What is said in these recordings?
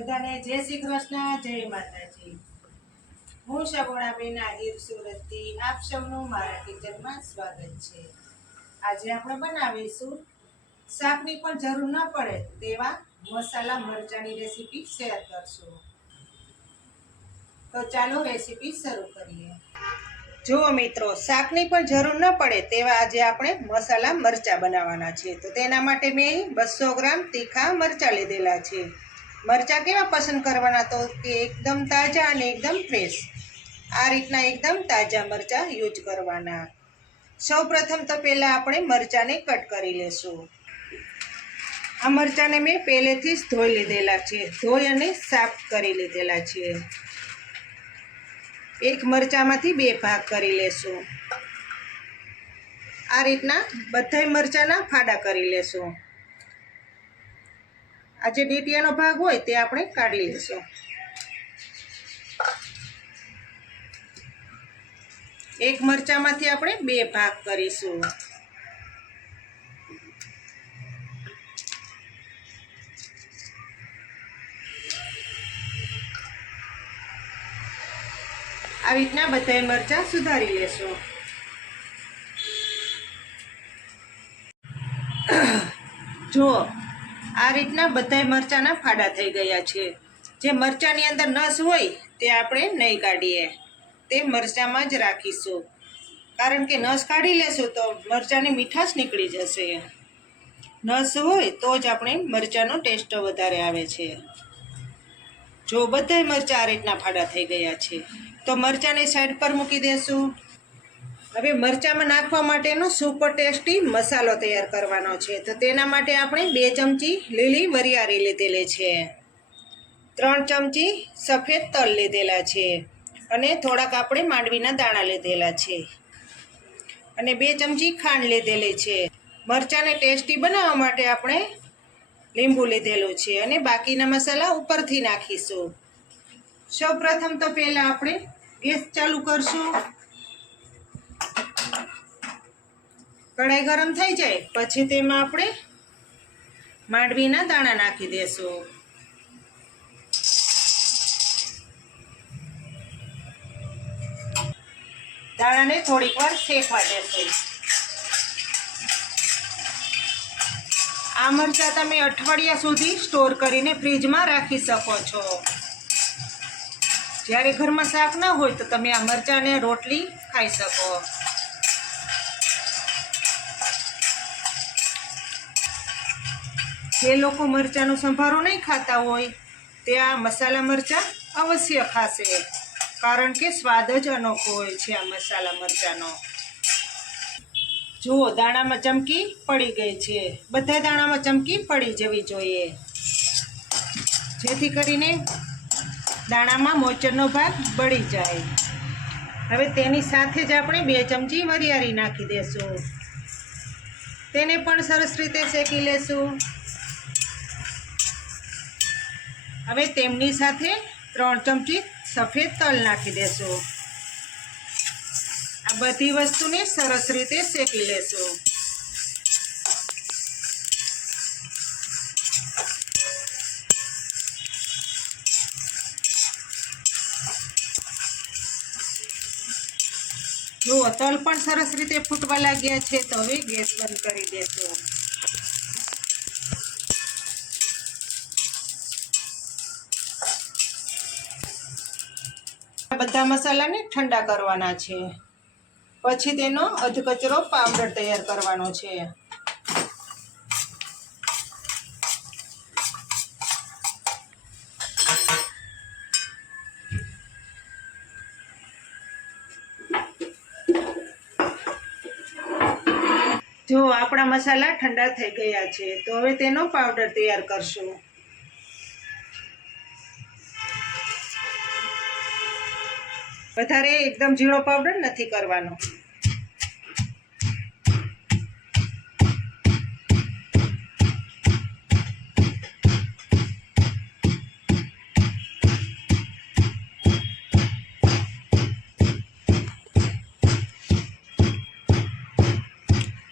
બધાને જય શ્રી કૃષ્ણ, જય માતાજી। હું શગોણાબેન આહિર સુરતથી આપ સૌનું મારા કિચનમાં સ્વાગત છે। આજે આપણે બનાવીશું શાકની પણ જરૂર ન પડે તેવા મસાલા મરચાંની રેસીપી શેર કરશું। તો ચાલો રેસીપી શરૂ કરીએ। જુઓ મિત્રો, શાકની પણ જરૂર ન પડે તેવા આજે આપણે મસાલા મરચાં બનાવવાના છે। તો તેના માટે મેં 200 ગ્રામ તીખા મરચાં લીધેલા છે। મરચાં કેવા પસંદ કરવાના, તો કે એકદમ તાજા અને એકદમ ફ્રેશ। આ રીતના એકદમ તાજા મરચાં યુઝ કરવાના। સૌ પ્રથમ તો પહેલાં આપણે મરચાંને કટ કરી લેશું। આ મરચાંને મેં પહેલેથી જ ધોઈ લીધેલા છે, ધોઈ અને સાફ કરી લીધેલા છે। એક મરચાંમાંથી 2 ભાગ કરી લેશું। આ રીતના બધાય મરચાંના ફાડા કરી લેશું। આ જે ડીટીયાનો ભાગ હોય તે આપણે કાઢી લેશું। એક મરચાંમાંથી આપણે 2 ભાગ કરીશું। આ રીતના બધાય મરચાં સુધારી લેશું। જો આ રીતના બધાય મરચાંના ફાડા થઈ ગયા છે। જે મરચાંની અંદર નસ હોય તે આપણે નહીં કાઢીએ, તે મરચાંમાં જ રાખીશું। કારણ કે નસ કાઢી લેશું તો મરચાંની મીઠાશ નીકળી જશે। નસ હોય તો જ આપણે મરચાંનો ટેસ્ટ વધારે આવે છે। જો બધાય મરચાં આ રીતના ફાડા થઈ ગયા છે તો મરચાંને સાઈડ પર મૂકી દેશું। હવે મરચાંમાં નાખવા માટેનો સુપર ટેસ્ટી મસાલો તૈયાર કરવાનો છે। તો તેના માટે આપણે 2 ચમચી લીલી વરિયાળી લીધેલી છે, 3 ચમચી સફેદ તલ લીધેલા છે અને થોડાક આપણે માંડવીના દાણા લીધેલા છે અને 2 ચમચી ખાંડ લીધેલી છે। મરચાંને ટેસ્ટી બનાવવા માટે આપણે લીંબુ લીધેલું છે અને બાકીના મસાલા ઉપરથી નાખીશું। સૌ પ્રથમ તો પહેલાં આપણે ગેસ ચાલુ કરશું। કઢાઈ ગરમ થઈ જાય પછી તેમાં આપણે માંડવીના દાણા નાખી દેશું। દાણાને થોડીક વાર શેકવા દેશું। આ મરચાં તમે અઠવાડિયા સુધી સ્ટોર કરીને ફ્રીજમાં રાખી શકો છો। જ્યારે ઘરમાં શાક ના હોય તો તમે આ મરચાંને રોટલી ખાઈ શકો। જે લોકો મરચાંનો સંભારો નહીં ખાતા હોય તે આ મસાલા મરચાં અવશ્ય ખાશે, કારણ કે સ્વાદ જ અનોખો હોય છે આ મસાલા મરચાંનો। જુઓ, દાણામાં ચમકી પડી ગઈ છે, બધા દાણામાં ચમકી પડી જવી જોઈએ, જેથી કરીને દાણામાં મોચરનો ભાગ બળી જાય। હવે તેની સાથે જ આપણે 2 ચમચી વરિયાળી નાખી દેશું, તેને પણ સરસ રીતે શેકી લેશું। હવે તેમની સાથે 3 ચમચી સફેદ તલ નાખી દેશું। આ બધી વસ્તુને સરસ રીતે શેકી લેશું। જુઓ, તલ પણ સરસ રીતે ફૂટવા લાગ્યા છે તો હવે ગેસ બંધ કરી દેશું। બધા મસાલાને ઠંડા કરવાના છે, પછી તેનો અધકચરો પાવડર તૈયાર કરવાનો છે। જો આપણા મસાલા ઠંડા થઈ ગયા છે તો હવે તેનો પાવડર તૈયાર કરશું। વધારે એકદમ ઝીણો પાવડર નથી કરવાનો।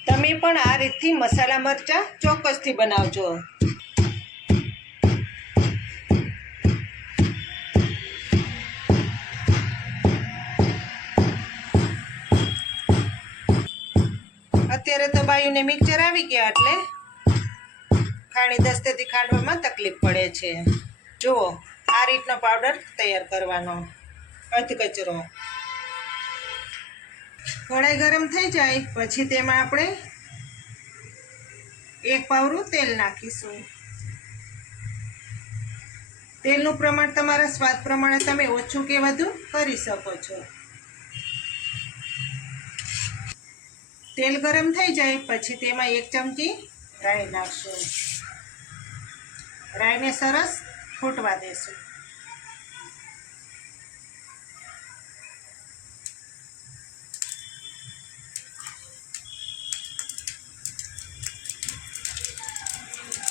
તમે પણ આ રીતથી મસાલા મરચાં ચોક્કસથી બનાવજો। અત્યારે તો બાયુને મિક્સર આવી ગયા એટલે ખાણી દસ્તેથી ખાંડવામાં તકલીફ પડે છે. જુઓ આ રીતનો પાવડર તૈયાર કરવાનો. અધકચરો કઢાઈ ગરમ થઈ જાય પછી તેમાં આપણે 1 પાવરું તેલ નાખીશું. તેલનું પ્રમાણ તમારા સ્વાદ પ્રમાણે તમે ઓછું કે વધુ કરી શકો છો. તેલ ગરમ થઈ જાય પછી તેમાં 1 ચમચી રાઈ નાખશું. રાઈને સરસ ફૂટવા દેશું.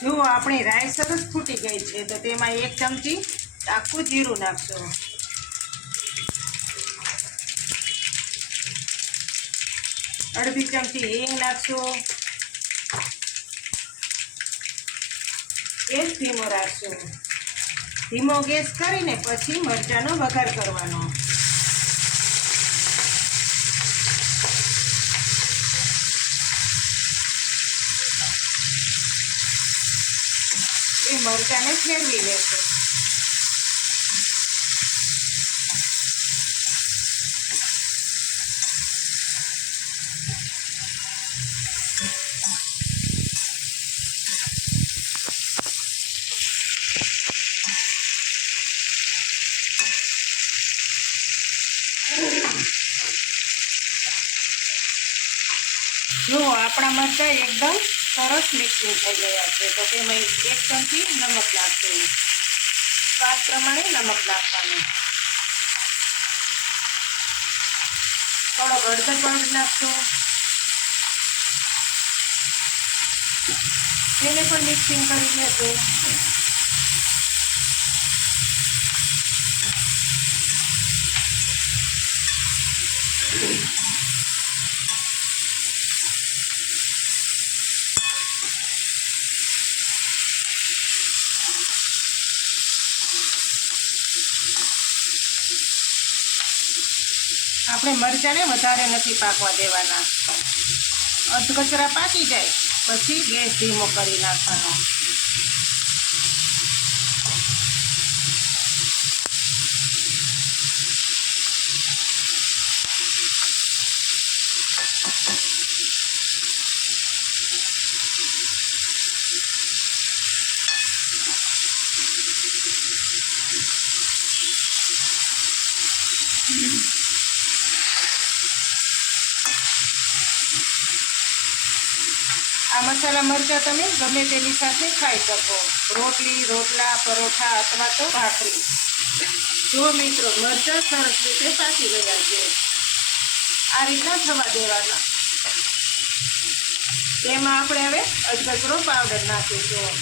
જુઓ આપણી રાઈ સરસ ફૂટી ગઈ છે તો તેમાં 1 ચમચી આખું જીરું નાખશું. અડધી ચમચી હિંગ નાખશું. ગેસ ધીમો રાખશું. ધીમો ગેસ કરીને પછી મરચાંનો વઘાર કરવાનો. એ મરચાંને ફેરવી લેશું. જો આપણા મરચાં એકદમ સરસ મિક્સિંગ થઈ ગયા છે તો તેમાં 1 ચમચી નમક નાખશું. સ્વાદ પ્રમાણે નમક નાખવાનું. થોડો હળદર પાવડર નાખશું. તેને પણ મિક્સિંગ કરી લેશું. આપણે મરચાંને વધારે નથી પાકવા દેવાના. અધકચરા પાકી જાય પછી ગેસ ધીમો કરી નાખવાનો. આ મસાલા મરચાં તમે ગમે તેની સાથે ખાઈ શકો. રોટલી, રોટલા, પરોઠા અથવા તો ભાખરી. જો મિત્રો મરચાં સરસ રીતે પાકી ગયા છે. આ રીતના થવા દેવાના. તેમાં આપણે હવે અધકચરો પાવડર નાખીશું.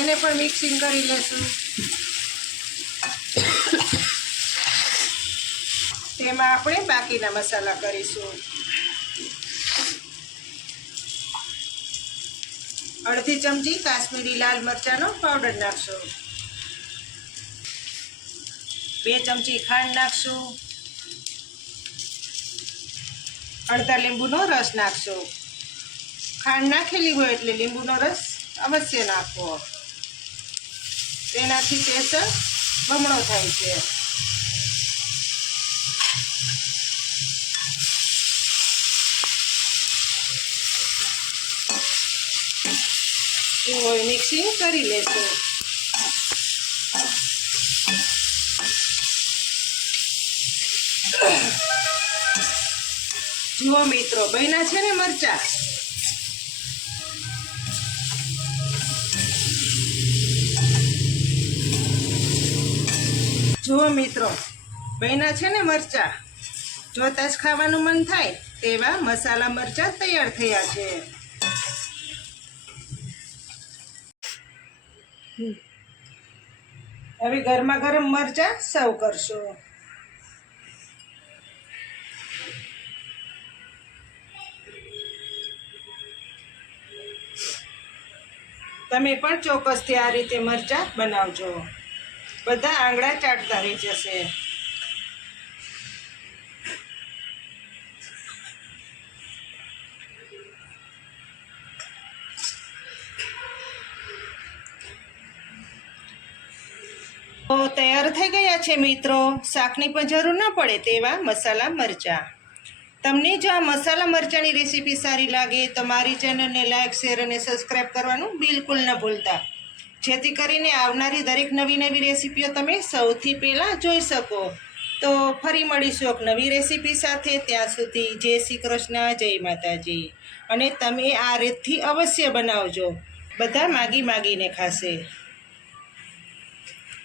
એને પણ મિક્સિંગ કરી લેશું. તેમાં આપણે બાકીના મસાલા કરીશું. અડધી ચમચી કાશ્મીરી લાલ મરચાંનો પાવડર નાખશું. 2 ચમચી ખાંડ નાખશું. અડધા લીંબુનો રસ નાખશું. ખાંડ નાખેલી હોય એટલે લીંબુનો રસ અવશ્ય નાખવો. તેનાથી ટેસ્ટ બમણો થાય છે. હવે મિક્સિંગ કરી લેશું. જુઓ મિત્રો બન્યા છે ને મરચાં. જુઓ મિત્રો બન્યા છે ને મરચાં. જોતા જ ખાવાનું મન થાય તેવા મસાલા મરચાં તૈયાર થયા છે. હવે ગરમા ગરમ મરચાં સર્વ કરશું. તમે પણ ચોક્કસથી આ રીતે મરચાં બનાવજો. બધા આંગળા ચાટતા રહી જશે. તો તૈયાર થઈ ગયા છે મિત્રો, શાકની પણ જરૂર ન પડે તેવા મસાલા મરચાં. તમને જો આ મસાલા મરચાંની રેસીપી સારી લાગે તો મારી ચેનલને લાઇક, શેર અને સબસ્ક્રાઈબ કરવાનું બિલકુલ ન ભૂલતા, જેથી કરીને આવનારી દરેક નવી નવી રેસીપીઓ તમે સૌથી પહેલાં જોઈ શકો. તો ફરી મળીશું એક નવી રેસીપી સાથે. ત્યાં સુધી જય શ્રી કૃષ્ણ, જય માતાજી. અને તમે આ રીતથી અવશ્ય બનાવજો, બધા માગીને ખાશે.